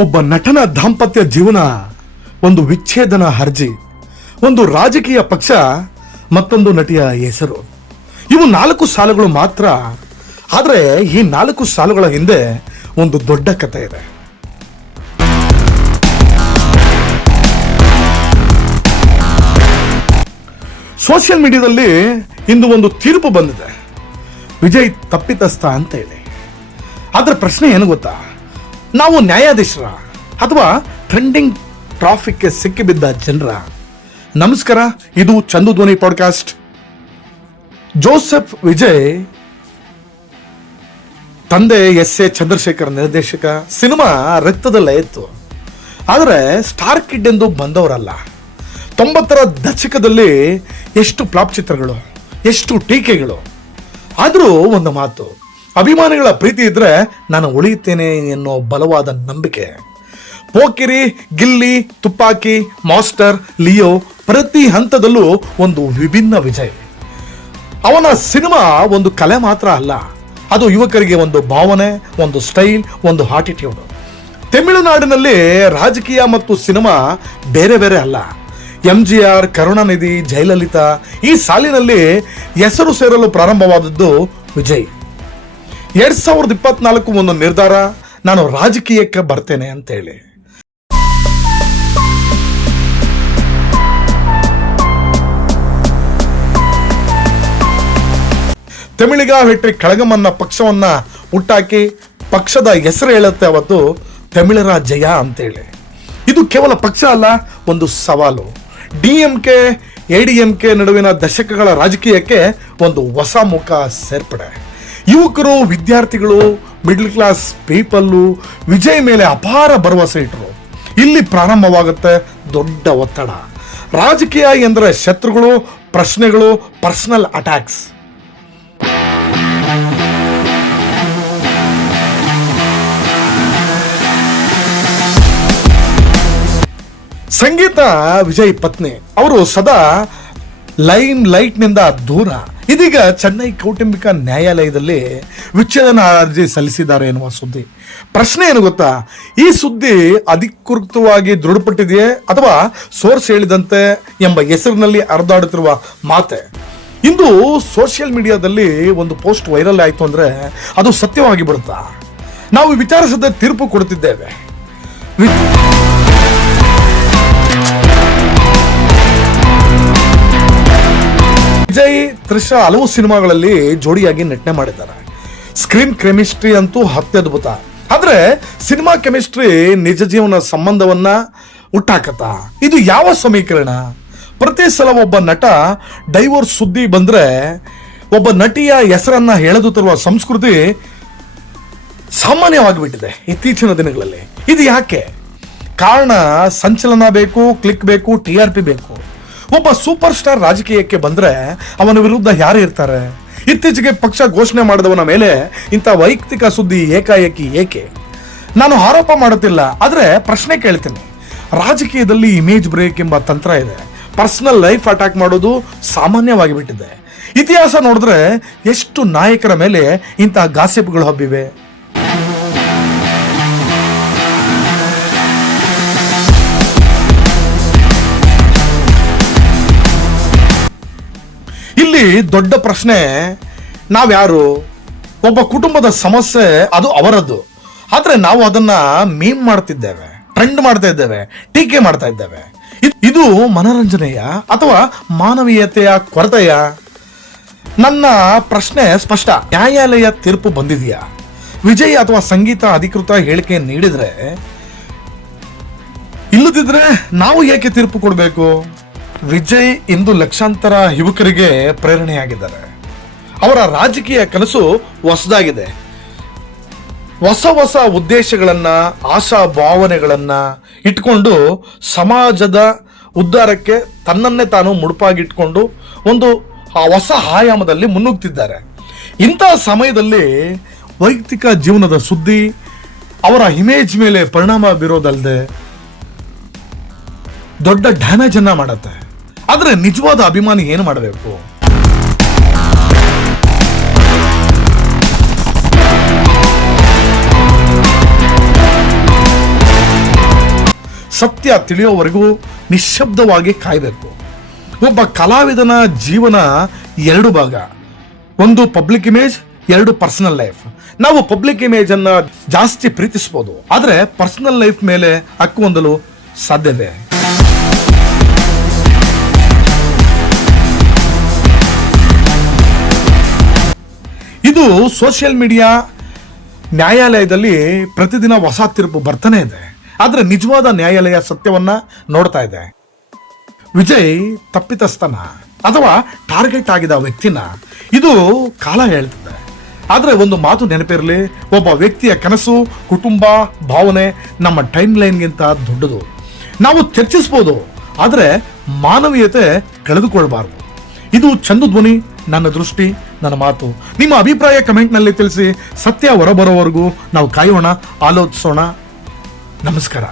ಒಬ್ಬ ನಟನ ದಾಂಪತ್ಯ ಜೀವನ ಒಂದು ವಿಚ್ಛೇದನ ಅರ್ಜಿ, ಒಂದು ರಾಜಕೀಯ ಪಕ್ಷ, ಮತ್ತೊಂದು ನಟಿಯ ಹೆಸರು. ಇವು 4 ಸಾಲುಗಳು ಮಾತ್ರ. ಆದರೆ ಈ 4 ಸಾಲುಗಳ ಹಿಂದೆ ಒಂದು ದೊಡ್ಡ ಕಥೆ ಇದೆ. ಸೋಷಿಯಲ್ ಮೀಡಿಯಾದಲ್ಲಿ ಇಂದು ಒಂದು ತೀರ್ಪು ಬಂದಿದೆ, ವಿಜಯ್ ತಪ್ಪಿತಸ್ಥ ಅಂತ ಹೇಳಿ. ಆದ್ರೆ ಪ್ರಶ್ನೆ ಏನು ಗೊತ್ತಾ, ನಾವು ನ್ಯಾಯಾಧೀಶರ ಅಥವಾ ಟ್ರೆಂಡಿಂಗ್ ಟ್ರಾಫಿಕ್ಗೆ ಸಿಕ್ಕಿಬಿದ್ದ ಜನರ? ನಮಸ್ಕಾರ, ಇದು ಚಂದು ಧ್ವನಿ ಪಾಡ್ಕಾಸ್ಟ್. ಜೋಸೆಫ್ ವಿಜಯ್ ತಂದೆ ಎಸ್.ಎ. ಚಂದ್ರಶೇಖರ್ ನಿರ್ದೇಶಕ. ಸಿನಿಮಾ ರಕ್ತದಲ್ಲೇ ಇತ್ತು, ಆದರೆ ಸ್ಟಾರ್ ಕಿಡ್ ಎಂದು ಬಂದವರಲ್ಲ. 90ರ ದಶಕದಲ್ಲಿ ಎಷ್ಟು ಫ್ಲಾಪ್ ಚಿತ್ರಗಳು, ಎಷ್ಟು ಟೀಕೆಗಳು. ಆದರೂ ಒಂದು ಮಾತು, ಅಭಿಮಾನಿಗಳ ಪ್ರೀತಿ ಇದ್ರೆ ನಾನು ಉಳಿಯುತ್ತೇನೆ ಎನ್ನೋ ಬಲವಾದ ನಂಬಿಕೆ. ಪೋಕಿರಿ, ಗಿಲ್ಲಿ, ತುಪ್ಪಾಕಿ, ಮಾಸ್ಟರ್, ಲಿಯೋ ಪ್ರತಿ ಹಂತದಲ್ಲೂ ಒಂದು ವಿಭಿನ್ನ ವಿಜಯ್. ಅವನ ಸಿನಿಮಾ ಒಂದು ಕಲೆ ಮಾತ್ರ ಅಲ್ಲ, ಅದು ಯುವಕರಿಗೆ ಒಂದು ಭಾವನೆ, ಒಂದು ಸ್ಟೈಲ್, ಒಂದು ಆಟಿಟ್ಯೂಡ್. ತಮಿಳುನಾಡಿನಲ್ಲಿ ರಾಜಕೀಯ ಮತ್ತು ಸಿನಿಮಾ ಬೇರೆ ಬೇರೆ ಅಲ್ಲ. MGR, ಕರುಣಾನಿಧಿ, ಜಯಲಲಿತಾ ಈ ಸಾಲಿನಲ್ಲಿ ಹೆಸರು ಸೇರಲು ಪ್ರಾರಂಭವಾದದ್ದು ವಿಜಯ್. 2024 ಒಂದು ನಿರ್ಧಾರ, ನಾನು ರಾಜಕೀಯಕ್ಕೆ ಬರ್ತೇನೆ ಅಂತೇಳಿ. ತಮಿಳಿಗ ವೆಟ್ರಿ ಕಳಗಮನ್ನ ಪಕ್ಷವನ್ನ ಹುಟ್ಟಾಕಿ ಪಕ್ಷದ ಹೆಸರು ಹೇಳುತ್ತೆ ಅವತ್ತು ತಮಿಳರ ಜಯ ಅಂತೇಳಿ. ಇದು ಕೇವಲ ಪಕ್ಷ ಅಲ್ಲ, ಒಂದು ಸವಾಲು. DMK, ADMK ನಡುವಿನ ದಶಕಗಳ ರಾಜಕೀಯಕ್ಕೆ ಒಂದು ಹೊಸ ಮುಖ ಸೇರ್ಪಡೆ. ಯುವಕರು, ವಿದ್ಯಾರ್ಥಿಗಳು, ಮಿಡ್ಲ್ ಕ್ಲಾಸ್ ಪೀಪಲ್ಲು ವಿಜಯ್ ಮೇಲೆ ಅಪಾರ ಭರವಸೆ ಇಟ್ಟರು. ಇಲ್ಲಿ ಪ್ರಾರಂಭವಾಗುತ್ತೆ ದೊಡ್ಡ ಒತ್ತಡ. ರಾಜಕೀಯ ಎಂದರೆ ಶತ್ರುಗಳು, ಪ್ರಶ್ನೆಗಳು, ಪರ್ಸನಲ್ ಅಟ್ಯಾಕ್ಸ್. ಸಂಗೀತ ವಿಜಯ್ ಪತ್ನಿ, ಅವರು ಸದಾ ಲೈಮ್ ಲೈಟ್ನಿಂದ ದೂರ. ಇದೀಗ ಚೆನ್ನೈ ಕೌಟುಂಬಿಕ ನ್ಯಾಯಾಲಯದಲ್ಲಿ ವಿಚ್ಛೇದನ ಅರ್ಜಿ ಸಲ್ಲಿಸಿದ್ದಾರೆ ಎನ್ನುವ ಸುದ್ದಿ. ಪ್ರಶ್ನೆ ಏನು ಗೊತ್ತಾ, ಈ ಸುದ್ದಿ ಅಧಿಕೃತವಾಗಿ ದೃಢಪಟ್ಟಿದೆಯೇ ಅಥವಾ ಸೋರ್ಸ್ ಹೇಳಿದಂತೆ ಎಂಬ ಹೆಸರಿನಲ್ಲಿ ಹರಿದಾಡುತ್ತಿರುವ ಮಾತೆ. ಇಂದು ಸೋಷಿಯಲ್ ಮೀಡಿಯಾದಲ್ಲಿ ಒಂದು ಪೋಸ್ಟ್ ವೈರಲ್ ಆಯಿತು ಅಂದ್ರೆ ಅದು ಸತ್ಯವಾಗಿ ಬಿಡುತ್ತಾ? ನಾವು ವಿಚಾರಿಸದೆ ತೀರ್ಪು ಕೊಡುತ್ತಿದ್ದೇವೆ. ವಿಜಯ್, ತ್ರಿಷಾ ಹಲವು ಸಿನಿಮಾಗಳಲ್ಲಿ ಜೋಡಿಯಾಗಿ ನಟನೆ ಮಾಡಿದ್ದಾರೆ. ಸ್ಕ್ರೀನ್ ಕೆಮಿಸ್ಟ್ರಿ ಅಂತೂ ಅತ್ಯದ್ಭುತ. ಆದ್ರೆ ಸಿನಿಮಾ ಕೆಮಿಸ್ಟ್ರಿ ನಿಜ ಜೀವನ ಸಂಬಂಧವನ್ನ ಹುಟ್ಟಾಕತ್ತ. ಇದು ಯಾವ ಸಮೀಕರಣ? ಪ್ರತಿ ಸಲ ಒಬ್ಬ ನಟ ಡೈವೋರ್ಸ್ ಸುದ್ದಿ ಬಂದ್ರೆ ಒಬ್ಬ ನಟಿಯ ಹೆಸರನ್ನ ಎಳೆದು ತರುವ ಸಂಸ್ಕೃತಿ ಸಾಮಾನ್ಯವಾಗಿಬಿಟ್ಟಿದೆ ಇತ್ತೀಚಿನ ದಿನಗಳಲ್ಲಿ. ಇದು ಯಾಕೆ? ಕಾರಣ ಸಂಚಲನ ಬೇಕು, ಕ್ಲಿಕ್ ಬೇಕು, TRP ಬೇಕು. ಒಬ್ಬ ಸೂಪರ್ ಸ್ಟಾರ್ ರಾಜಕೀಯಕ್ಕೆ ಬಂದ್ರೆ ಅವನ ವಿರುದ್ಧ ಯಾರು ಇರ್ತಾರೆ? ಇತ್ತೀಚೆಗೆ ಪಕ್ಷ ಘೋಷಣೆ ಮಾಡಿದವನ ಮೇಲೆ ಇಂಥ ವೈಯಕ್ತಿಕ ಸುದ್ದಿ ಏಕಾಏಕಿ ಏಕೆ? ನಾನು ಆರೋಪ ಮಾಡುತ್ತಿಲ್ಲ, ಆದ್ರೆ ಪ್ರಶ್ನೆ ಕೇಳ್ತೀನಿ. ರಾಜಕೀಯದಲ್ಲಿ ಇಮೇಜ್ ಬ್ರೇಕ್ ಎಂಬ ತಂತ್ರ ಇದೆ. ಪರ್ಸನಲ್ ಲೈಫ್ ಅಟ್ಯಾಕ್ ಮಾಡೋದು ಸಾಮಾನ್ಯವಾಗಿ ಬಿಟ್ಟಿದೆ. ಇತಿಹಾಸ ನೋಡಿದ್ರೆ ಎಷ್ಟು ನಾಯಕರ ಮೇಲೆ ಇಂತಹ ಗಾಸಿಪ್ಗಳು ಹಬ್ಬಿವೆ. ಇಲ್ಲಿ ದೊಡ್ಡ ಪ್ರಶ್ನೆ, ನಾವ್ಯಾರು? ಒಬ್ಬ ಕುಟುಂಬದ ಸಮಸ್ಯೆ ಅದು ಅವರದ್ದು, ಆದ್ರೆ ನಾವು ಅದನ್ನ ಮೀಮ್ ಮಾಡ್ತಿದ್ದೇವೆ, ಟ್ರೆಂಡ್ ಮಾಡ್ತಾ ಇದ್ದೇವೆ, ಟೀಕೆ ಮಾಡ್ತಾ ಇದ್ದೇವೆ. ಇದು ಮನರಂಜನೆಯ ಅಥವಾ ಮಾನವೀಯತೆಯ ಕೊರತೆಯ? ನನ್ನ ಪ್ರಶ್ನೆ ಸ್ಪಷ್ಟ. ನ್ಯಾಯಾಲಯ ತೀರ್ಪು ಬಂದಿದೆಯಾ? ವಿಜಯ್ ಅಥವಾ ಸಂಗೀತ ಅಧಿಕೃತ ಹೇಳಿಕೆ ನೀಡಿದ್ರೆ, ಇಲ್ಲದಿದ್ರೆ ನಾವು ಏಕೆ ತೀರ್ಪು ಕೊಡಬೇಕು? ವಿಜಯ್ ಇಂದು ಲಕ್ಷಾಂತರ ಯುವಕರಿಗೆ ಪ್ರೇರಣೆಯಾಗಿದ್ದಾರೆ. ಅವರ ರಾಜಕೀಯ ಕನಸು ಹೊಸದಾಗಿದೆ. ಹೊಸ ಉದ್ದೇಶಗಳನ್ನ, ಆಶಾ ಭಾವನೆಗಳನ್ನ ಇಟ್ಕೊಂಡು ಸಮಾಜದ ಉದ್ಧಾರಕ್ಕೆ ತನ್ನನ್ನೇ ತಾನು ಮುಡುಪಾಗಿಟ್ಕೊಂಡು ಒಂದು ಹೊಸ ಆಯಾಮದಲ್ಲಿ ಮುನ್ನುಗ್ತಿದ್ದಾರೆ. ಇಂತಹ ಸಮಯದಲ್ಲಿ ವೈಯಕ್ತಿಕ ಜೀವನದ ಸುದ್ದಿ ಅವರ ಇಮೇಜ್ ಮೇಲೆ ಪರಿಣಾಮ ಬೀರೋದಲ್ಲದೆ ದೊಡ್ಡ ಡ್ಯಾಮೇಜ್ ಅನ್ನ ಮಾಡುತ್ತೆ. ಆದ್ರೆ ನಿಜವಾದ ಅಭಿಮಾನಿ ಏನು ಮಾಡಬೇಕು? ಸತ್ಯ ತಿಳಿಯೋವರೆಗೂ ನಿಶ್ಶಬ್ದವಾಗಿ ಕಾಯಬೇಕು. ಒಬ್ಬ ಕಲಾವಿದನ ಜೀವನ 2 ಭಾಗ, ಒಂದು ಪಬ್ಲಿಕ್ ಇಮೇಜ್, 2 ಪರ್ಸನಲ್ ಲೈಫ್. ನಾವು ಪಬ್ಲಿಕ್ ಇಮೇಜ್ ಅನ್ನ ಜಾಸ್ತಿ ಪ್ರೀತಿಸಬಹುದು, ಆದ್ರೆ ಪರ್ಸನಲ್ ಲೈಫ್ ಮೇಲೆ ಹಕ್ಕು ಹೊಂದಲು ಸಾಧ್ಯತೆ. ಇದು ಸೋಷಿಯಲ್ ಮೀಡಿಯಾ, ನ್ಯಾಯಾಲಯದಲ್ಲಿ ಪ್ರತಿದಿನ ಹೊಸ ತೀರ್ಪು ಬರ್ತಾನೆ ಇದೆ, ಆದ್ರೆ ನಿಜವಾದ ನ್ಯಾಯಾಲಯ ಸತ್ಯವನ್ನ ನೋಡ್ತಾ ಇದೆ. ವಿಜಯ್ ತಪ್ಪಿತಸ್ಥನ ಅಥವಾ ಟಾರ್ಗೆಟ್ ಆಗಿದ ವ್ಯಕ್ತಿನ ಇದು ಕಾಲ ಹೇಳ್ತದೆ. ಆದ್ರೆ ಒಂದು ಮಾತು ನೆನಪಿರಲಿ, ಒಬ್ಬ ವ್ಯಕ್ತಿಯ ಕನಸು, ಕುಟುಂಬ, ಭಾವನೆ ನಮ್ಮ ಟೈಮ್ ಲೈನ್ಗಿಂತ ದೊಡ್ಡದು. ನಾವು ಚರ್ಚಿಸಬಹುದು, ಆದ್ರೆ ಮಾನವೀಯತೆ ಕಳೆದುಕೊಳ್ಬಾರ್ದು. ಇದು ಚಂದು ಧ್ವನಿ, ನನ್ನ ದೃಷ್ಟಿ, ನನ್ನ ಮಾತು. ನಿಮ್ಮ ಅಭಿಪ್ರಾಯ ಕಮೆಂಟ್ ನಲ್ಲಿ ತಿಳಿಸಿ. ಸತ್ಯ ಹೊರಬರೋವರೆಗೂ ನಾವು ಕಾಯೋಣ, ಆಲೋಚಿಸೋಣ. ನಮಸ್ಕಾರ.